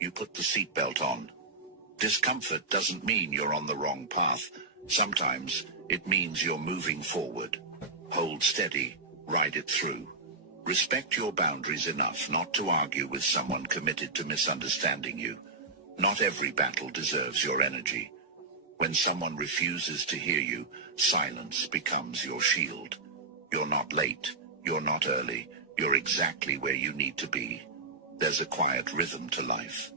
you put the seatbelt on. Discomfort doesn't mean you're on the wrong path. Sometimes it means you're moving forward. Hold steady, ride it through. Respect your boundaries enough not to argue with someone committed to misunderstanding you. Not every battle deserves your energy. When someone refuses to hear you, silence becomes your shield. You're not late, you're not early, you're exactly where you need to be. There's a quiet rhythm to life.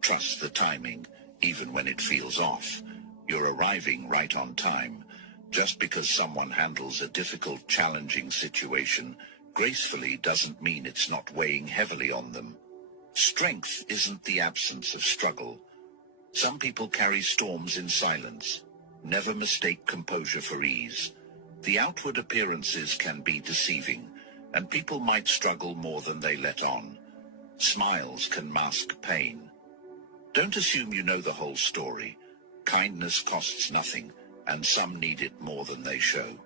Trust the timing, even when it feels off. You're arriving right on time. Just because someone handles a difficult, challenging situation gracefully doesn't mean it's not weighing heavily on them. Strength isn't the absence of struggle. Some people carry storms in silence. Never mistake composure for ease. The outward appearances can be deceiving, and people might struggle more than they let on. Smiles can mask pain. Don't assume you know the whole story. Kindness costs nothing, and some need it more than they show.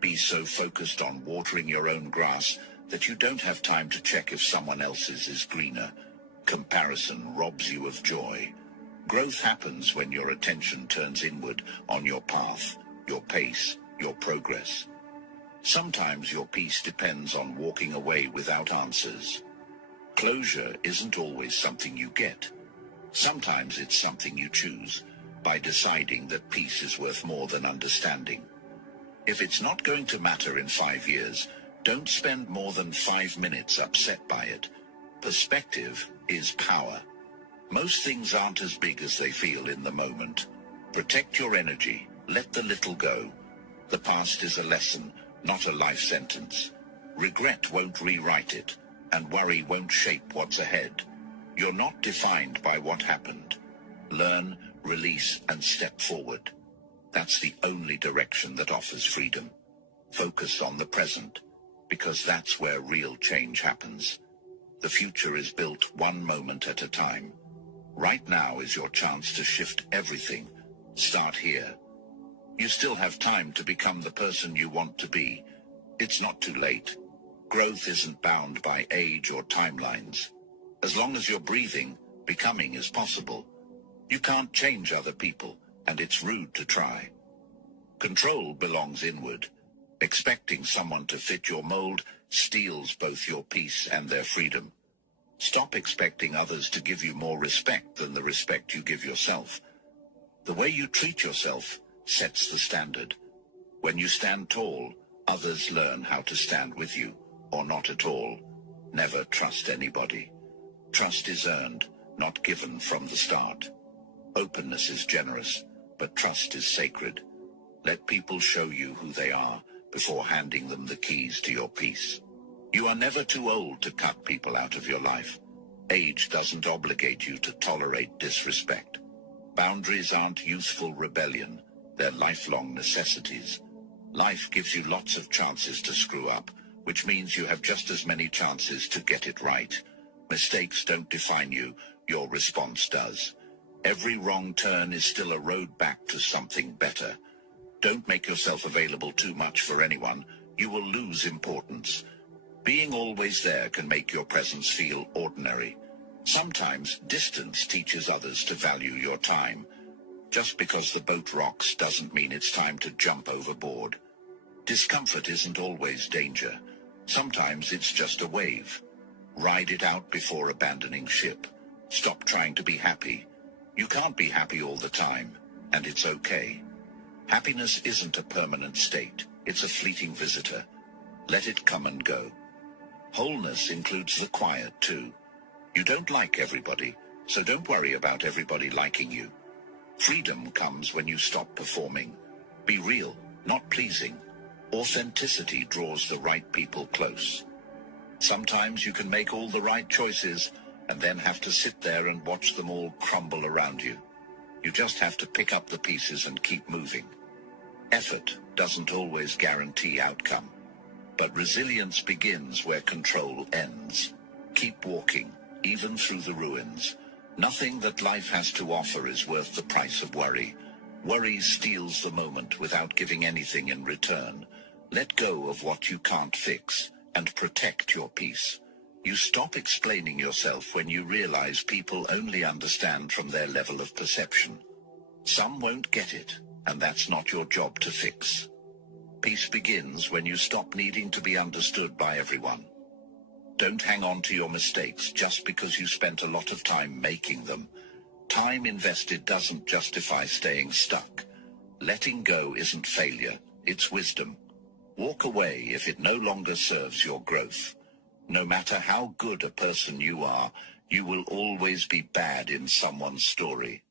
Be so focused on watering your own grass that you don't have time to check if someone else's is greener. Comparison robs you of joy. Growth happens when your attention turns inward on your path, your pace, your progress. Sometimes your peace depends on walking away without answers. Closure isn't always something you get. Sometimes it's something you choose, by deciding that peace is worth more than understanding. If it's not going to matter in 5 years, don't spend more than 5 minutes upset by it. Perspective is power. Most things aren't as big as they feel in the moment. Protect your energy. Let the little go. The past is a lesson, not a life sentence. Regret won't rewrite it, and worry won't shape what's ahead. You're not defined by what happened. Learn, release, and step forward. That's the only direction that offers freedom. Focus on the present, because that's where real change happens. The future is built one moment at a time. Right now is your chance to shift everything. Start here. You still have time to become the person you want to be. It's not too late. Growth isn't bound by age or timelines. As long as you're breathing, becoming is possible. You can't change other people, and it's rude to try. Control belongs inward. Expecting someone to fit your mold steals both your peace and their freedom. Stop expecting others to give you more respect than the respect you give yourself. The way you treat yourself sets the standard. When you stand tall, others learn how to stand with you, or not at all. Never trust anybody. Trust is earned, not given from the start. Openness is generous, but trust is sacred. Let people show you who they are before handing them the keys to your peace. You are never too old to cut people out of your life. Age doesn't obligate you to tolerate disrespect. Boundaries aren't youthful rebellion, they're lifelong necessities. Life gives you lots of chances to screw up, which means you have just as many chances to get it right. Mistakes don't define you, your response does. Every wrong turn is still a road back to something better. Don't make yourself available too much for anyone. You will lose importance. Being always there can make your presence feel ordinary. Sometimes distance teaches others to value your time. Just because the boat rocks doesn't mean it's time to jump overboard. Discomfort isn't always danger. Sometimes it's just a wave. Ride it out before abandoning ship. Stop trying to be happy. You can't be happy all the time, and it's okay. Happiness isn't a permanent state. It's a fleeting visitor. Let it come and go. Wholeness includes the quiet, too. You don't like everybody, so don't worry about everybody liking you. Freedom comes when you stop performing. Be real, not pleasing. Authenticity draws the right people close. Sometimes you can make all the right choices and then have to sit there and watch them all crumble around you. You just have to pick up the pieces and keep moving. Effort doesn't always guarantee outcome, but resilience begins where control ends. Keep walking, even through the ruins. Nothing that life has to offer is worth the price of worry. Worry steals the moment without giving anything in return. Let go of what you can't fix and protect your peace. You stop explaining yourself when you realize people only understand from their level of perception. Some won't get it, and that's not your job to fix. Peace begins when you stop needing to be understood by everyone. Don't hang on to your mistakes just because you spent a lot of time making them. Time invested doesn't justify staying stuck. Letting go isn't failure, it's wisdom. Walk away if it no longer serves your growth. No matter how good a person you are, you will always be bad in someone's story.